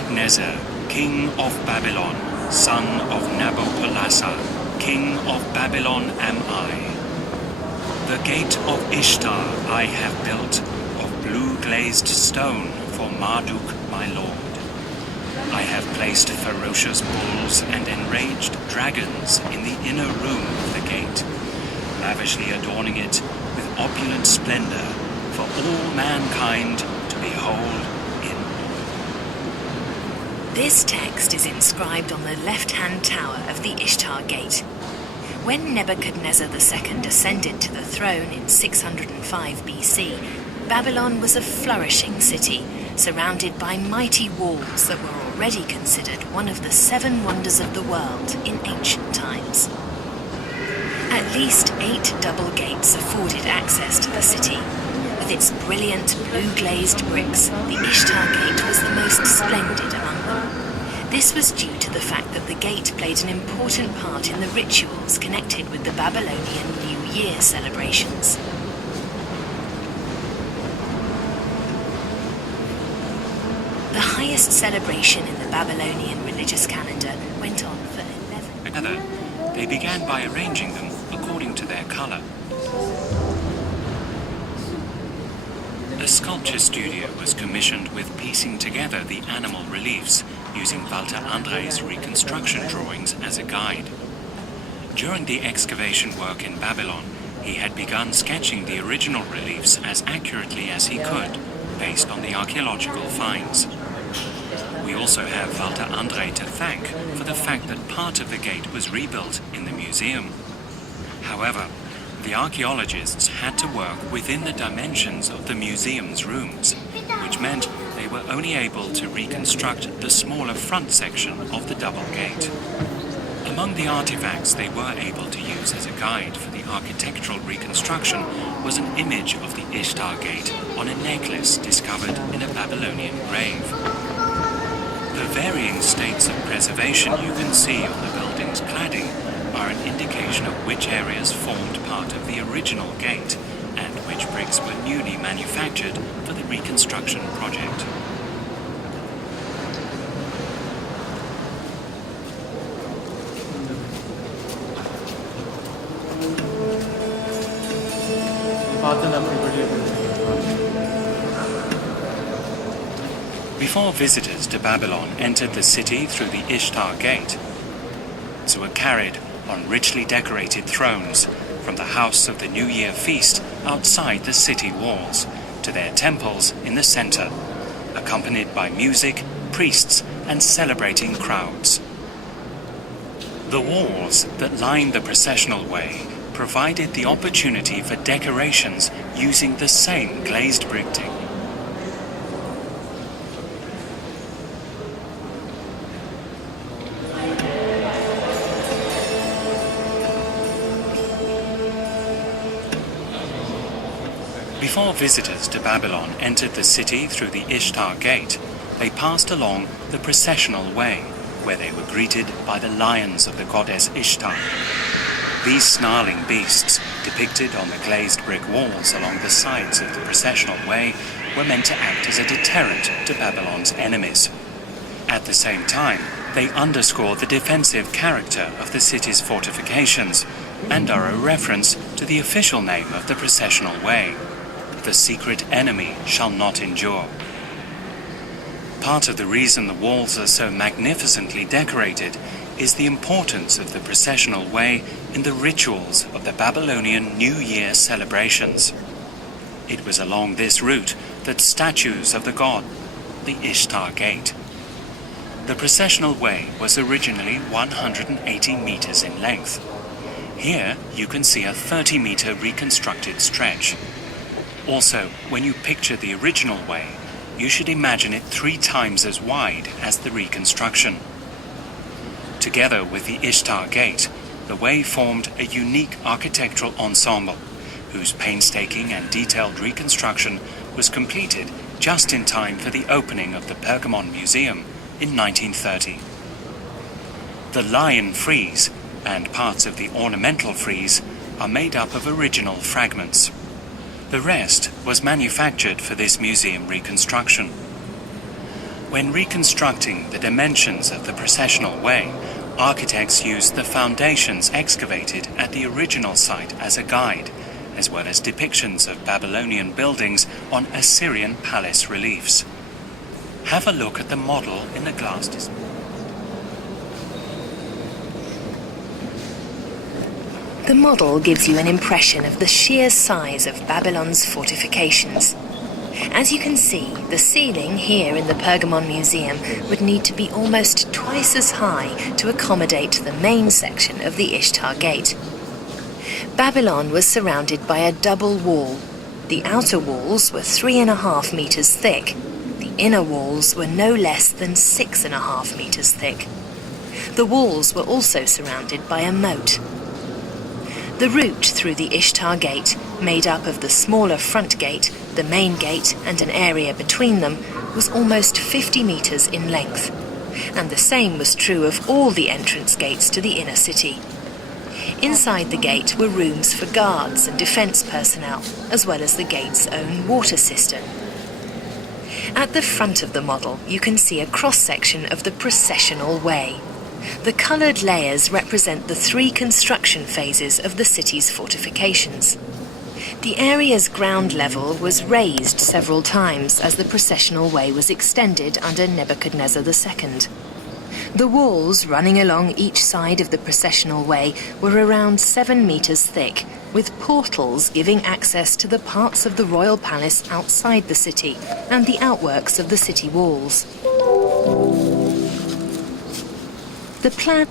Nebuchadnezzar, king of Babylon, son of Nabopolassar, king of Babylon am I. The gate of Ishtar I have built of blue-glazed stone for Marduk my lord. I have placed ferocious bulls and enraged dragons in the inner room of the gate, lavishly adorning it with opulent splendor for all mankind to behold in awe. This text is inscribed on the left-hand tower of the Ishtar Gate. When Nebuchadnezzar II ascended to the throne in 605 BC, Babylon was a flourishing city, surrounded by mighty walls that were already considered one of the 7 wonders of the world in ancient times. At least 8 double gates afforded access to the city. With its brilliant blue-glazed bricks, the Ishtar Gate was the most splendid among them. This was due to the fact that the gate played an important part in the rituals connected with the Babylonian New Year celebrations. The highest celebration in the Babylonian religious calendar went on for 11. Together, they began by arranging them according to their color. A sculpture studio was commissioned with piecing together the animal reliefs, using Walter André's reconstruction drawings as a guide. During the excavation work in Babylon, he had begun sketching the original reliefs as accurately as he could, based on the archaeological finds. We also have Walter André to thank for the fact that part of the gate was rebuilt in the museum. However, the archaeologists had to work within the dimensions of the museum's rooms, which meant they were only able to reconstruct the smaller front section of the double gate. Among the artifacts they were able to use as a guide for the architectural reconstruction was an image of the Ishtar Gate on a necklace discovered in a Babylonian grave. The varying states of preservation you can see on the building's cladding are an indication of which areas formed part of the original gate and which bricks were newly manufactured for the reconstruction project. Before visitors to Babylon entered the city through the Ishtar Gate, they were carried on richly decorated thrones from the house of the New Year feast outside the city walls to their temples in the center, accompanied by music, priests, and celebrating crowds. The walls that lined the processional way provided the opportunity for decorations using the same glazed brick technique. Before visitors to Babylon entered the city through the Ishtar Gate, they passed along the processional way, where they were greeted by the lions of the goddess Ishtar. These snarling beasts, depicted on the glazed brick walls along the sides of the processional way, were meant to act as a deterrent to Babylon's enemies. At the same time, they underscore the defensive character of the city's fortifications and are a reference to the official name of the processional way: the secret enemy shall not endure. Part of the reason the walls are so magnificently decorated is the importance of the processional way in the rituals of the Babylonian New Year celebrations. It was along this route that statues of the god, the Ishtar Gate. The processional way was originally 180 meters in length. Here you can see a 30-meter reconstructed stretch. Also, when you picture the original way, you should imagine it 3 times as wide as the reconstruction. Together with the Ishtar Gate, the way formed a unique architectural ensemble, whose painstaking and detailed reconstruction was completed just in time for the opening of the Perkamon Museum in 1930. The lion frieze and parts of the ornamental frieze are made up of original fragments. The rest was manufactured for this museum reconstruction. When reconstructing the dimensions of the processional way, architects used the foundations excavated at the original site as a guide, as well as depictions of Babylonian buildings on Assyrian palace reliefs. Have a look at the model in the glass display. The model gives you an impression of the sheer size of Babylon's fortifications. As you can see, the ceiling here in the Perkamon Museum would need to be almost twice as high to accommodate the main section of the Ishtar Gate. Babylon was surrounded by a double wall. The outer walls were 3.5 meters thick. The inner walls were no less than 6.5 meters thick. The walls were also surrounded by a moat. The route through the Ishtar Gate, made up of the smaller front gate, the main gate and an area between them, was almost 50 meters in length. And the same was true of all the entrance gates to the inner city. Inside the gate were rooms for guards and defense personnel, as well as the gate's own water cistern. At the front of the model, you can see a cross-section of the processional way. The coloured layers represent the 3 construction phases of the city's fortifications. The area's ground level was raised several times as the processional way was extended under Nebuchadnezzar II. The walls running along each side of the processional way were around 7 meters thick, with portals giving access to the parts of the royal palace outside the city and the outworks of the city walls. The plan